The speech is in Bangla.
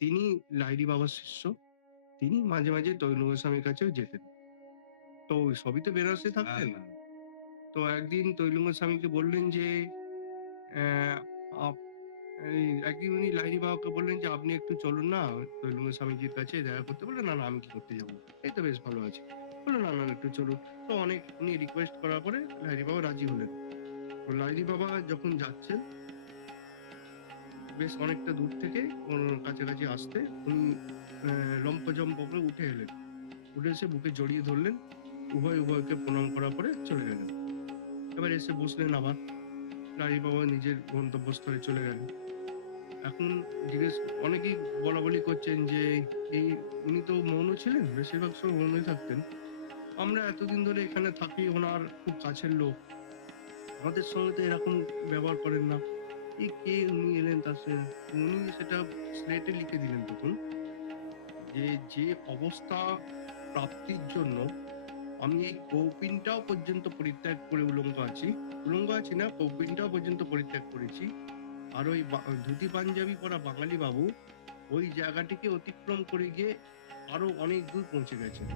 তিনি লাহিড়ী বাবার শিষ্য। তিনি মাঝে, মাঝে তৈল গোস্বামীর কাছেও যেতেন। তো সবই তো বেনারসে থাকতেন। হ্যাঁ, তো একদিন তৈল গোস্বামীকে বললেন যে, অ্যা আপ এই একদিন উনি লাহিড়ী বাবাকে বললেন যে, "আপনি একটু চলুন না তৈল গোস্বামীজির কাছে দেখা করতে।" বললেন, "না, না, আমি কি করতে যাবো? এই তো বেশ ভালো আছি।" বলল, "না, না, একটু চলুন।" তো অনেক উনি রিকোয়েস্ট করার পরে লাহিড়ী বাবা রাজি হলেন। তো লাহিড়ী বাবা যখন যাচ্ছেন, বেশ অনেকটা দূর থেকে ওর কাছাকাছি আসতে উনি লম্পজম্প করে উঠে এলেন। উঠে এসে বুকে জড়িয়ে ধরলেন। উভয়কে প্রণাম করার পরে চলে গেলেন। এবার এসে বসলেন আবার। লাহিড়ী বাবা নিজের গন্তব্যস্থলে চলে গেলেন। এখন জিজ্ঞেস অনেকেই বলাবলি করছেন যে, এই উনি তো মৌন ছিলেন, বেশিরভাগ সময় মৌনই থাকতেন। আমরা এতদিন ধরে এখানে থাকি, ওনার খুব কাছের লোক। আমাদের সঙ্গে তো এরকম ব্যবহার করেন না। কে উনি এলেন তার সঙ্গে? উনি সেটা স্লেটে লিখে দিলেন তখন যে, যে অবস্থা প্রাপ্তির জন্য আমি এই কৌপিনটাও পর্যন্ত পরিত্যাগ করে উলঙ্গ আছি না, কৌপিনটাও পর্যন্ত পরিত্যাগ করেছি। আর ওই ধুতি পাঞ্জাবি পরা বাঙালি বাবু ওই জায়গাটিকে অতিক্রম করে গিয়ে আরো অনেক দূর পৌঁছে গেছেন।